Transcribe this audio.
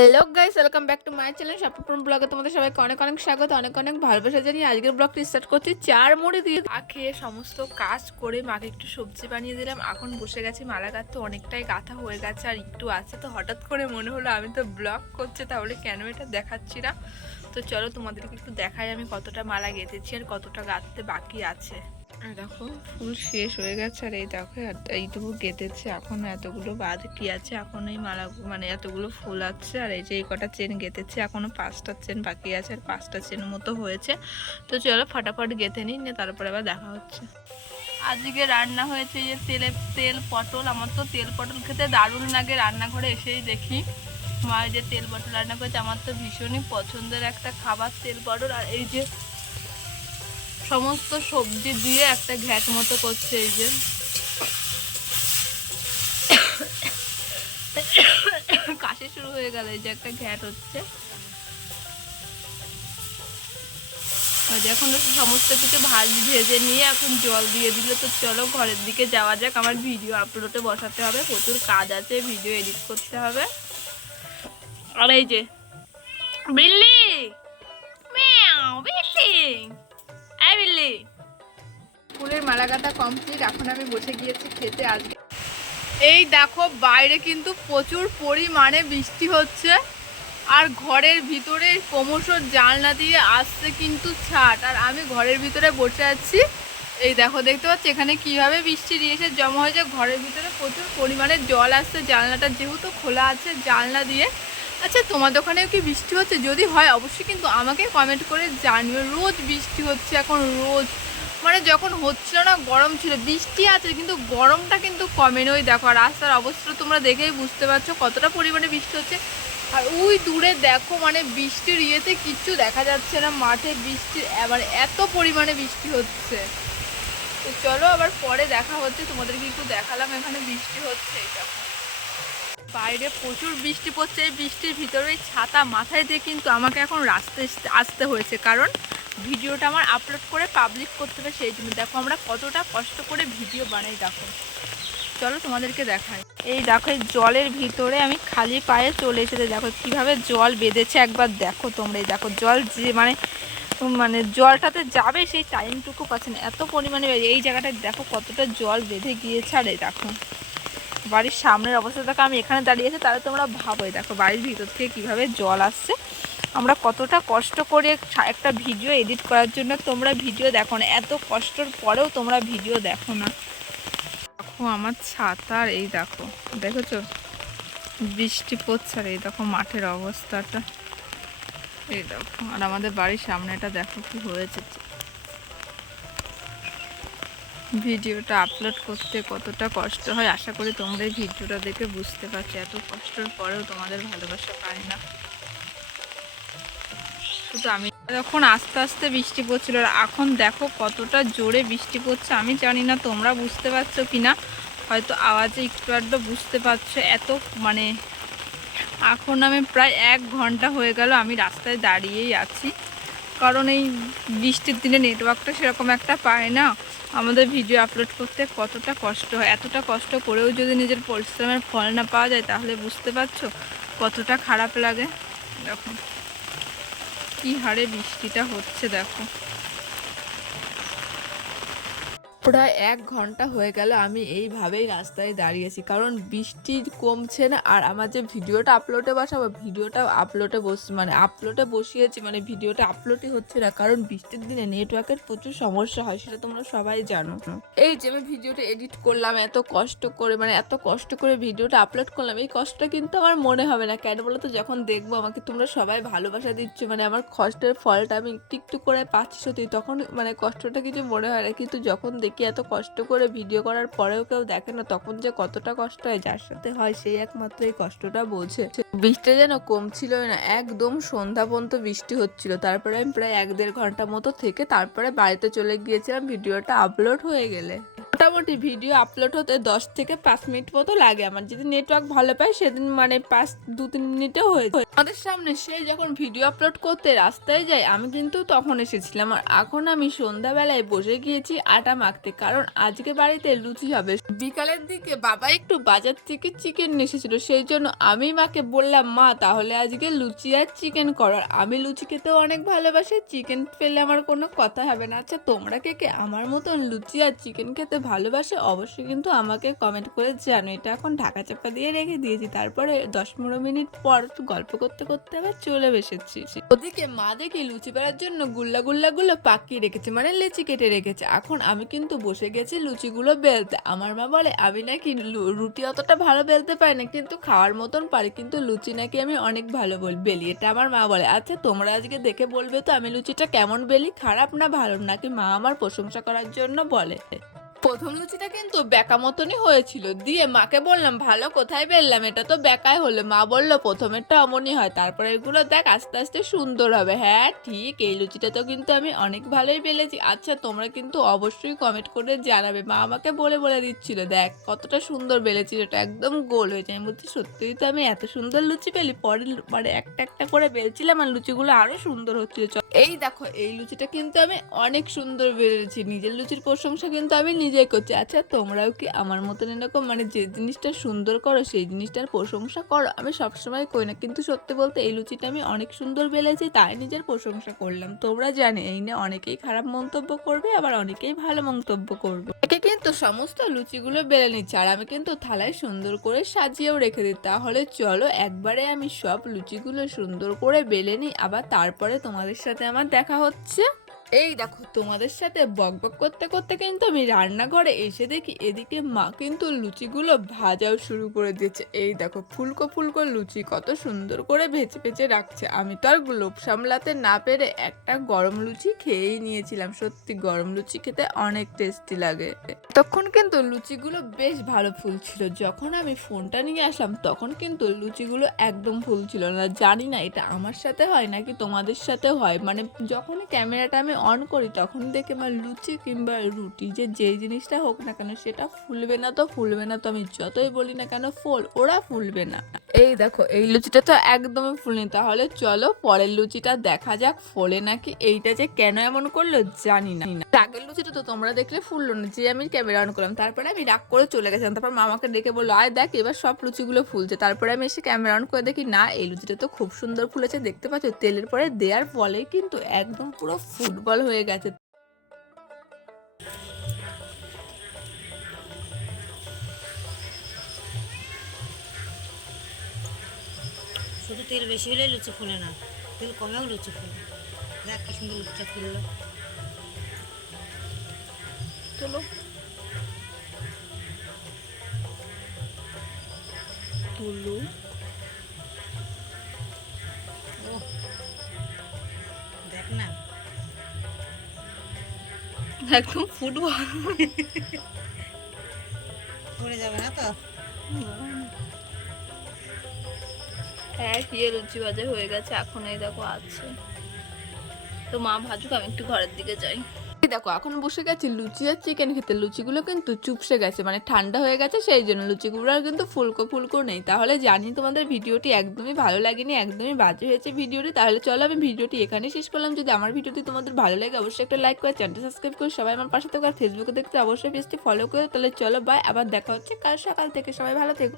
Hello guys welcome back to my channel স্বপ্নপূর্ণ ব্লগে তোমাদের সবাইকে অনেক অনেক স্বাগত, অনেক অনেক ভালোবাসা জানিয়ে আজকের ব্লগটি স্টার্ট করছি। চার মুড়ি দিয়ে চা খেয়ে সমস্ত কাজ করে মাকে একটু সবজি বানিয়ে দিলাম। এখন বসে গেছি মালা তো অনেকটাই গাঁথা হয়ে গেছে আর একটু আছে তো হঠাৎ করে মনে হলো আমি তো ব্লগ করছি, তাহলে কেন এটা দেখাচ্ছি না? তো চলো তোমাদেরকে একটু দেখাই আমি কতটা মালা গেঁথেছি আর কতটা গাঁথতে বাকি আছে। দেখো, ফুল শেষ হয়ে গেছে, আর এই দেখো এইটুকু গেঁথেছে। এখন এতগুলো বাদ কি আছে, এখন এই মালা মানে এতগুলো ফুল আছে, আর এই যে এই কটা চেন গেঁথেছে, এখনও পাঁচটা চেন বাকি আছে, আর পাঁচটা চেন মতো হয়েছে। তো চলো ফটাফট গেঁথে নিই, নিয়ে তারপরে আবার দেখা হচ্ছে। আজকে রান্না হয়েছে যে তেলে, তেল পটল, আমার তো তেল পটল খেতে দারুণ লাগে, রান্নাঘরে এসেই দেখি। মা যে তেল পটল রান্না করেছে, আমার তো ভীষণই পছন্দের একটা খাবার তেল পটল, আর এই যে সমস্ত সবজি দিয়ে একটা ঘ্যাট মতো করছে এই যে। কাশি শুরু হয়ে গেল, এই যে একটা ঘ্যাট হচ্ছে। এখন সমস্ত কিছু ভাজ, ভেজে নিয়ে এখন জল দিয়ে দিলে। তো চলো ঘরের দিকে যাওয়া যাক, আমার ভিডিও আপলোডে বসাতে হবে। প্রচুর কাজ আছে, ভিডিও এডিট করতে হবে। আর এই যে, বিল্লি! মিয়াও, বিল্লি! এই বিল্লি। ফুলের মালা গাঁথা কমপ্লিট এখন আমি বসে গিয়েছি খেতে আজকে। এই দেখো বাইরে কিন্তু প্রচুর পরিমাণে বৃষ্টি হচ্ছে। আর ঘরের ভিতরে ক্রমশ জানলা দিয়ে আসছে কিন্তু ছাট আর আমি ঘরের ভিতরে বসে আছি। এই দেখো দেখতে পাচ্ছি? এখানে কীভাবে বৃষ্টি দিয়েছে জমা হয়েছে? ঘরের ভিতরে প্রচুর পরিমাণে জল আসছে। জানলাটা যেহেতু খোলা আছে জানলা দিয়ে আচ্ছা তোমাদের ওখানেও কি বৃষ্টি হচ্ছে? যদি হয়, অবশ্যই কিন্তু আমাকে কমেন্ট করে জানিও। রোজ বৃষ্টি হচ্ছে, এখন রোজ। মানে যখন হচ্ছিল না, গরম ছিল, বৃষ্টি আছে, কিন্তু গরমটা কিন্তু কমেনি ওই দেখো, আর রাস্তার অবস্থা তোমরা দেখেই বুঝতে পারছ কতটা পরিমাণে বৃষ্টি হচ্ছে। আর ওই দূরে দেখো মানে বৃষ্টির ইয়েতে কিচ্ছু দেখা যাচ্ছে না। মাঠে বৃষ্টির মানে এত পরিমাণে বৃষ্টি হচ্ছে। তো চলো, আবার পরে দেখা হচ্ছে। তোমাদেরকে একটু দেখালাম এখানে বৃষ্টি হচ্ছে। দেখো। বাইরে প্রচুর বৃষ্টি পড়ছে, এই বৃষ্টির ভিতরে ছাতা মাথায় দিয়ে কিন্তু আমাকে এখন আসতে- আসতে হয়েছে। কারণ ভিডিওটা আমার আপলোড করে পাবলিক করতে হবে সেই জন্য। দেখো, আমরা কতটা কষ্ট করে ভিডিও বানাই, দেখো। চলো তোমাদেরকে দেখাই। এই দেখো, এই জলের ভিতরে আমি খালি পায়ে চলে এসেছে। দেখো কীভাবে জল বেঁধেছে একবার দেখো তোমরা। এই দেখো, জল যে মানে মানে জলটাতে যাবে সেই টাইমটুকু পাচ্ছে না। এত পরিমাণে এই জায়গাটায় দেখো কতটা জল বেঁধে গিয়েছে আর এই দেখো। বাড়ির সামনের অবস্থা, দেখো আমি এখানে দাঁড়িয়ে আছি, তাহলে তোমরা ভাবো এই দেখো বাড়ির ভিতর থেকে কীভাবে জল আসছে। আমরা কতটা কষ্ট করে একটা ভিডিও এডিট করার জন্য তোমরা ভিডিও দেখো না। এত কষ্টর পরেও তোমরা ভিডিও দেখো না। দেখো আমার ছাতার, এই দেখো, দেখেছ? বৃষ্টি পড়ছে আর এই দেখো মাঠের অবস্থাটা। এই দেখো, আর আমাদের বাড়ির সামনেটা দেখো কি হয়েছে। ভিডিওটা আপলোড করতে কতটা কষ্ট হয়, আশা করি তোমরা এই ভিডিওটা দেখে বুঝতে পারছ। এত কষ্টের পরেও তোমাদের ভালোবাসা পাই না। শুধু আমি যখন আস্তে আস্তে বৃষ্টি পড়ছিল, আর এখন দেখো কতটা জোরে বৃষ্টি পড়ছে, আমি জানি না তোমরা বুঝতে পারছ কি না হয়তো আওয়াজে একটু আধটু বুঝতে পারছ, এত মানে এখন আমি প্রায় এক ঘণ্টা হয়ে গেল আমি রাস্তায় দাঁড়িয়েই আছি। কারণ এই বৃষ্টির দিনে নেটওয়ার্কটা সেরকম একটা পায় না। আমাদের ভিডিও আপলোড করতে কতটা কষ্ট হয়, এতটা কষ্ট করেও যদি নিজের পরিশ্রমের ফল না পাওয়া যায় তাহলে বুঝতে পারছ কতটা খারাপ লাগে? দেখো, কি হারে বৃষ্টিটা হচ্ছে, দেখো। প্রায় এক ঘণ্টা হয়ে গেল আমি এইভাবেই রাস্তায় দাঁড়িয়েছি। কারণ বৃষ্টি কমছে না, আর আমার যে ভিডিওটা আপলোডে বসাবো, ভিডিওটা আপলোডে বস মানে আপলোডে বসিয়েছি মানে ভিডিওটা আপলোডই হচ্ছে না। কারণ বৃষ্টির দিনে নেটওয়ার্কের প্রচুর সমস্যা হয়, সেটা তোমরা সবাই জানো। এই যে আমি ভিডিওটা এডিট করলাম, এত কষ্ট করে মানে এত কষ্ট করে ভিডিওটা আপলোড করলাম, এই কষ্টটা কিন্তু আমার মনে হবে না। কেন বলো তো, যখন দেখব আমাকে তোমরা সবাই ভালোবাসা দিচ্ছ মানে আমার কষ্টের ফলটা আমি একটু একটু করে পাচ্ছি সত্যি, তখন মানে কষ্টটা কিছু মনে হয় না। কিন্তু যখন দেখি এত কষ্ট করে ভিডিও করার পরেও কেউ দেখে না, তখন যে কতটা কষ্ট হয়, যার সাথে হয় সেই একমাত্র এই কষ্টটা বোঝে। বৃষ্টি যেন কমছিল না, একদম সন্ধ্যা পর্যন্ত বৃষ্টি হচ্ছিল। তারপরে আমি প্রায় এক দেড় ঘণ্টা মতো থেকে তারপরে বাড়িতে চলে গিয়েছিলাম, ভিডিওটা আপলোড হয়ে গেলে। মোটামুটি ভিডিও আপলোড হতে দশ থেকে পাঁচ মিনিট মতো লাগে আমার। যদি নেটওয়ার্ক ভালো পায়, সেদিন মানে পাঁচ, দু, তিন মিনিটে হয়ে যায়। আমাদের সামনে সে যখন ভিডিও আপলোড করতে রাস্তায় যায়, আমি কিন্তু তখন এসেছিলাম। আর এখন আমি সন্ধ্যাবেলায় বসে গিয়েছি আটা মাখতে, কারণ আজকে বাড়িতে লুচি হবে। বিকালের দিকে বাবা একটু বাজার থেকে চিকেন নিয়ে এসেছিল, সেই জন্য আমি মাকে বললাম, মা, তাহলে আজকে লুচি আর চিকেন করার আমি লুচি খেতেও অনেক ভালোবাসি চিকেন পেলে আমার কোনো কথা হবে না। আচ্ছা তোমরা কে কে? আমার মতন লুচি আর চিকেন খেতে ভালোবাসে, অবশ্যই কিন্তু আমাকে কমেন্ট করে জানো এটা এখন ঢাকা চাপা দিয়ে রেখে দিয়েছি। তারপরে দশ পনেরো মিনিট পর গল্প করতে করতে আবার চলে এসেছি। ওদিকে মা দেখি লুচি বেড়ার জন্য গুল্লা গুল্লাগুলো পাকিয়ে রেখেছে মানে লেচি কেটে রেখেছে। এখন আমি কিন্তু বসে গেছি লুচিগুলো বেলতে। আমার মা বলে, আমি নাকি রুটি অতটা ভালো বেলতে পারি না, কিন্তু খাওয়ার মতন পারি, কিন্তু লুচি নাকি আমি অনেক ভালো বল, বেলি। এটা আমার মা বলে আচ্ছা তোমরা আজকে দেখে বলবে তো আমি লুচিটা কেমন বেলি, খারাপ না ভালো? নাকি মা আমার প্রশংসা করার জন্য বলে। প্রথম লুচিটা কিন্তু বেকা মতনই হয়েছিল। দিয়ে মাকে বললাম, ভালো, কোথায় বেললাম? এটা তো বেকায় হলো। মা বলল, প্রথমেরটা অমনই হয়, তারপরে এগুলো দেখ, আস্তে আস্তে সুন্দর হবে। হ্যাঁ ঠিক, এই লুচিটা তো কিন্তু আমি অনেক ভালোই বেলেছি। আচ্ছা তোমরা কিন্তু অবশ্যই কমেন্ট করে জানাবে। মা আমাকে বলে বলে দিচ্ছিল, দেখ, কতটা সুন্দর বেলেছি ওটা একদম গোল হয়েছে। আমি বলছি, সত্যিই তো আমি এত সুন্দর লুচি পেলি? পরে মানে একটা একটা করে বেলছিলাম আর লুচিগুলো আরও সুন্দর হচ্ছিল। এই দেখো, এই লুচিটা কিন্তু আমি অনেক সুন্দর বেড়েছি। নিজের লুচির প্রশংসা কিন্তু আমি নিজেই করছি। আচ্ছা তোমরাও কি আমার মতন এরকম মানে যে জিনিসটা সুন্দর করো, সেই জিনিসটার প্রশংসা করো? আমি সবসময় করি না, কিন্তু সত্যি বলতে এই লুচিটা আমি অনেক সুন্দর বেলেছি, তাই নিজের প্রশংসা করলাম। তোমরা জানে, এই নিয়ে অনেকেই খারাপ মন্তব্য করবে, আবার অনেকেই ভালো মন্তব্য করবে। একে কিন্তু সমস্ত লুচিগুলো বেলে নিচ্ছে, আর আমি কিন্তু থালায় সুন্দর করে সাজিয়েও রেখে দিই। তাহলে চলো, একবারে আমি সব লুচিগুলো সুন্দর করে বেলে নিই, আবার তারপরে তোমাদের সাথে আমার দেখা হচ্ছে। এই দেখো, তোমাদের সাথে বক বক করতে করতে কিন্তু আমি রান্নাঘরে এসে দেখি এদিকে মা কিন্তু লুচিগুলো ভাজাও শুরু করে দিয়েছে। এই দেখো, ফুলকো ফুলকো লুচি কত সুন্দর করে ভেজে ভেজে রাখছে। আমি তো আর লোভ সামলাতে না পেরে একটা গরম লুচি খেয়েই নিয়েছিলাম। সত্যি, গরম লুচি খেতে অনেক টেস্টি লাগে। তখন কিন্তু লুচিগুলো বেশ ভালো ফুলছিল যখন আমি ফোনটা নিয়ে আসলাম, তখন কিন্তু লুচিগুলো একদম ফুল ফুলছিল না। জানি না, এটা আমার সাথে হয় নাকি তোমাদের সাথে হয়। মানে যখনই ক্যামেরাটা আমি অন করি, তখন দেখে আমার লুচি কিংবা রুটি, যে যে জিনিসটা হোক না কেন সেটা ফুলবে না তো ফুলবে না তো আমি যতই বলি না কেন ফোল, ওরা ফুলবে না। এই দেখো, এই লুচিটা তো একদমই ফুলনি, তাহলে চলো পরের লুচিটা দেখা যাক ফোলে নাকি এইটা যে কেন এমন করল জানি না। আগের লুচিটা তো তোমরা দেখলে ফুললো না, যে আমি ক্যামেরা অন করলাম, তারপরে আমি রাগ করে চলে গেছিলাম, তারপর মামাকে ডেকে বলল, আয় দেখ এবার সব লুচিগুলো ফুলছে। তারপরে আমি এসে ক্যামেরা অন করে দেখি, না, এই লুচিটা তো খুব সুন্দর ফুলেছে, দেখতে পাচ্ছ, তেলের পরে দেওয়ার ফলে কিন্তু একদম পুরো ফুটবল হয়ে গেছে। শুধু তেল বেশি হলে লুচি ফুলে না তেল কমেও লুচি ফুলে। দেখ কি সুন্দর লুচিটা ফুললো। চলো একদম ফুটবল পড়ে যাবে না তো? হ্যাঁ কি লুচি ভাজা হয়ে গেছে এখন এই দেখো আছে। তো মা ভাজুক আমি একটু ঘরের দিকে যাই। দেখো, এখন বসে গেছি, লুচি আর চিকেন খেতে। লুচিগুলো কিন্তু চুপসে গেছে মানে ঠান্ডা হয়ে গেছে, সেই জন্য লুচিগুলো আর কিন্তু ফুলকো ফুলকো নেই। তাহলে জানি তোমাদের ভিডিওটি একদমই ভালো লাগেনি, একদমই বাজে হয়েছে ভিডিওটি, তাহলে চলো আমি ভিডিওটি এখানেই শেষ করলাম। যদি আমার ভিডিওটি তোমাদের ভালো লাগে, অবশ্যই একটা লাইক করে চ্যানেলটা সাবস্ক্রাইব করে সবাই আমার পাশে থাকো, আর ফেসবুকে দেখতে অবশ্যই পেজটি ফলো করে, তাহলে চলো বাই আবার দেখা হচ্ছে কাল সকাল থেকে। সবাই ভালো থেকো।